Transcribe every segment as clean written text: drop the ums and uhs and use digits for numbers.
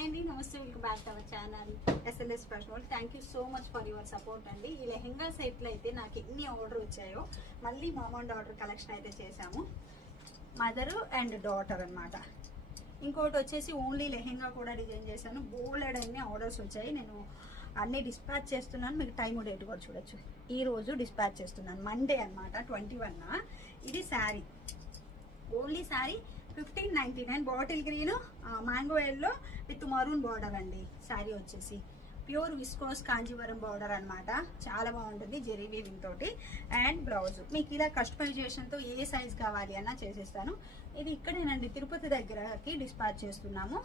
Hi అండి, నమస్తే, welcome back to our channel SLS fashion world. Thank you so much for your support అండి. ఈ లెహెంగా సెట్లు అయితే నాకు ఎన్ని ఆర్డర్ వచ్చాయో మళ్ళీ మామ్ అండ్ డాటర్ కలెక్షన్ అయితే చేశాము. మదర్ అండ్ డాటర్ అన్నమాట. ఇంకోటి వచ్చేసి ఓన్లీ లెహెంగా కూడా డిజైన్ చేశాను. బోల్డ్ అన్ని ఆర్డర్స్ వచ్చాయి. నేను అన్ని డిస్పాచ్ చేస్తున్నాను. మీకు టైం డేట్ కూడా చూడొచ్చు. ఈ రోజు డిస్పాచ్ చేస్తున్నాను, మండే అన్నమాట, 21. ఇది sari, only sari 1599. Bottle green, mango yellow with maroon border అండి. శారీ వచ్చేసి ప్యూర్ విస్కోస్ కాంజీవరం బార్డర్ అన్నమాట. చాలా బాగుంటుంది జెరీ వీవింగ్ తోటి. అండ్ బ్లౌజ్ మీకు ఇలా కస్టమైజేషన్తో ఏ సైజ్ కావాలి అన్నా చేసేస్తాను. ఇది ఇక్కడేనండి, తిరుపతి దగ్గరకి డిస్పాచ్ చేస్తున్నాము.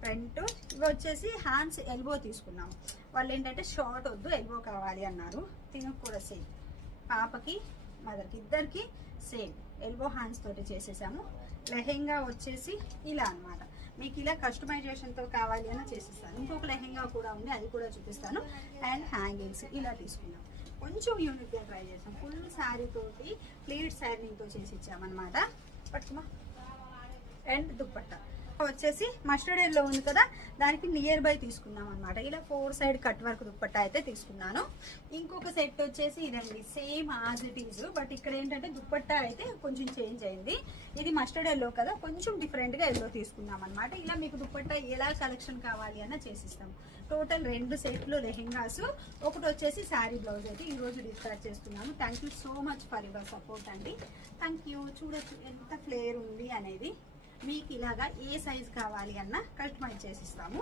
ఫ్రంట్ ఇవి వచ్చేసి హ్యాండ్స్ ఎల్బో తీసుకున్నాము. వాళ్ళు ఏంటంటే షార్ట్ వద్దు, ఎల్బో కావాలి అన్నారు. తినకు కూడా సేమ్, పాపకి మదర్కి ఇద్దరికి సేమ్ ఎల్బో హ్యాండ్స్ తోటి చేసేసాము. లెహెంగా వచ్చేసి ఇలా అన్నమాట. మీకు ఇలా కస్టమైజేషన్తో కావాలి అని చేసేస్తాను. ఇంకొక లెహెంగా కూడా ఉంది, అది కూడా చూపిస్తాను. అండ్ హ్యాంగింగ్స్ ఇలా తీసుకున్నాం. కొంచెం యూనిక్గా ట్రై చేసాం. ఫుల్ శారీ తోటి ప్లీట్ శారీతో చేసి ఇచ్చామన్నమాట. పట్టుమా. అండ్ దుప్పట్టా వచ్చేసి మస్టర్డ్ ఎల్లో ఉంది కదా, దానికి నియర్ బై తీసుకున్నాం అనమాట. ఇలా 4 సైడ్ కట్ వర్క్ దుప్పట్టా అయితే తీసుకున్నాను. ఇంకొక సెట్ వచ్చేసి ఇదండి, same as it is. But ఇక్కడ ఏంటంటే దుప్పట్టా అయితే కొంచెం చేంజ్ అయింది. ఇది మస్టర్డ్ ఎల్లో కదా, కొంచెం డిఫరెంట్గా ఎల్లో తీసుకున్నాం అనమాట. ఇలా మీకు దుప్పట్టా ఎలా కలెక్షన్ కావాలి అన్న చేసిస్తాం. టోటల్ 2 సెట్లు లెహెంగాస్, ఒకటి వచ్చేసి శారీ బ్లౌజ్ అయితే ఈరోజు డిస్పాచ్ చేస్తున్నాము. Thank you so much for your support అండి. Thank you. చూడొచ్చు ఎంత ఫ్లేర్ ఉంది అనేది. మీకు ఇలాగా ఏ సైజ్ కావాలి అన్న కస్టమైజ్ చేసిస్తాము.